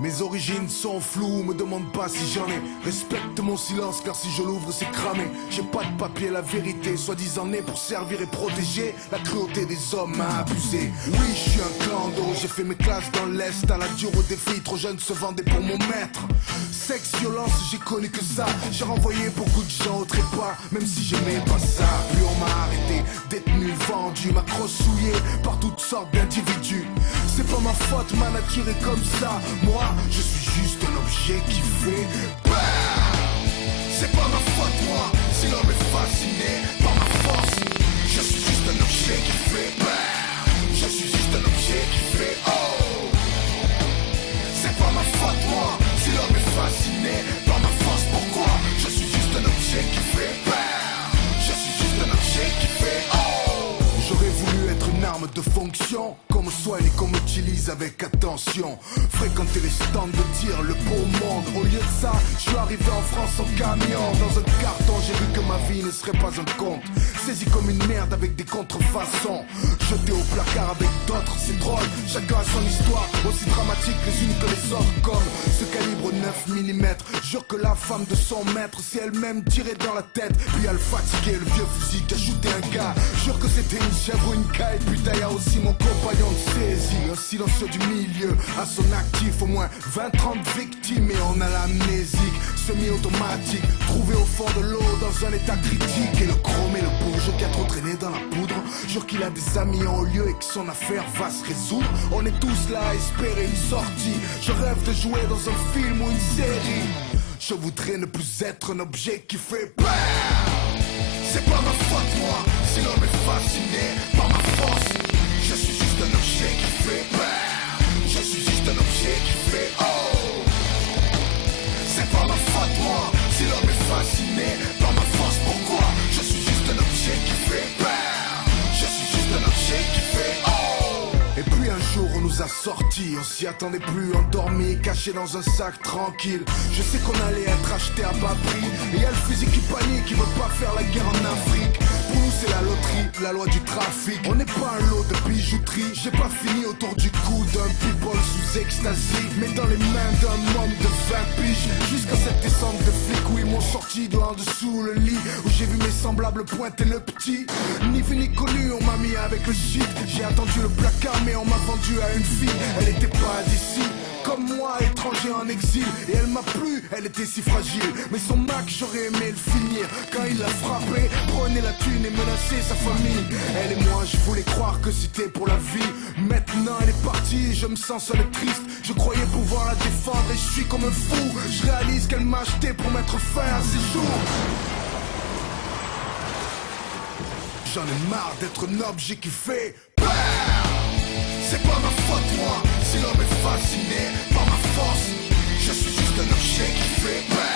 Mes origines sont floues, me demande pas si j'en ai. Respecte mon silence car si je l'ouvre c'est cramé. J'ai pas de papier, la vérité, soi-disant né pour servir et protéger. La cruauté des hommes m'a abusé. Oui, je suis un clando, j'ai fait mes classes dans l'Est. À la dure au défi, trop jeune se vendait pour mon maître. Sexe, violence, j'ai connu que ça. J'ai renvoyé beaucoup de gens au trépas, même si j'aimais pas ça. Puis on m'a arrêté, détenu, vendu, ma crosse souillée par toutes sortes d'individus. C'est pas ma faute, ma nature est comme ça. Moi, je suis juste un objet qui fait peur. C'est pas ma faute, moi, si l'homme est fasciné par ma force. Je suis juste un objet qui fait peur. Je suis juste un objet qui fait oh. C'est pas ma faute, moi, si l'homme est fasciné par ma force. Pourquoi? Je suis juste un objet qui fait peur. Je suis juste un objet qui fait oh. J'aurais voulu être une arme de fonction, qu'on me soigne et qu'on m'utilise avec attention. Fréquenter les stands de tir, le beau monde. Au lieu de ça, je suis arrivé en France en camion. Dans un carton, j'ai vu que ma vie ne serait pas un conte. Saisi comme une merde avec des contrefaçons. Jeté au placard avec d'autres, c'est drôle. Chacun a son histoire, aussi dramatique les unes que les autres. Comme ce calibre 9 mm. Jure que la femme de son maître s'est elle-même tirée dans la tête. Puis elle fatiguait le vieux fusil qui ajoutait un gars. Jure que c'était une chèvre ou une caille. Putain, y'a aussi mon compagnon de saisie. Un silencieux du milieu, à son actif au moins 20-30 victimes. Et on a l'amnésique, semi-automatique, trouvé au fond de l'eau dans un état critique. Et le chrome et le bourgeois qui a trop traîné dans la poudre. Jure qu'il a des amis en haut lieu et que son affaire va se résoudre. On est tous là à espérer une sortie. Je rêve de jouer dans un film ou une série. Je voudrais ne plus être un objet qui fait peur. C'est pas ma faute, moi, si l'homme est fasciné par ma force. Je suis juste un objet qui fait peur. Je suis juste un objet qui fait oh. C'est pas ma faute, moi, si l'homme est fasciné par ma force. Pourquoi? Je suis juste un objet qui fait peur. Je suis juste un objet qui fait oh. Et puis un jour on nous a sortis, on s'y attendait plus, endormis, cachés dans un sac tranquille. Je sais qu'on allait être acheté à bas prix. Et y'a le fusil qui panique, qui veut pas faire la guerre en Afrique. Pour nous c'est la loterie, la loi du trafic. On n'est pas un lot de bijouterie. J'ai pas fini autour du cou d'un people sous ecstasy, mais dans les mains d'un homme de 20 piges. Jusqu'à cette descente de flics où ils m'ont sorti de en dessous le lit, où j'ai vu mes semblables pointer le petit. Ni vu ni connu, on m'a mis avec le shit. J'ai attendu le placard mais on m'a vendu à une fille. Elle était pas d'ici, comme moi, étranger en exil. Et elle m'a plu, elle était si fragile. Mais son Mac, j'aurais aimé le finir. Quand il l'a frappé, prenait la thune et menaçait sa famille. Elle et moi, je voulais croire que c'était pour la vie. Maintenant elle est partie, je me sens seul et triste. Je croyais pouvoir la défendre et je suis comme un fou. Je réalise qu'elle m'a acheté pour mettre fin à ses jours. J'en ai marre d'être un objet qui fait peur. C'est pas ma faute, moi, si l'homme est fasciné par ma force. Je suis juste un objet qui fait peur.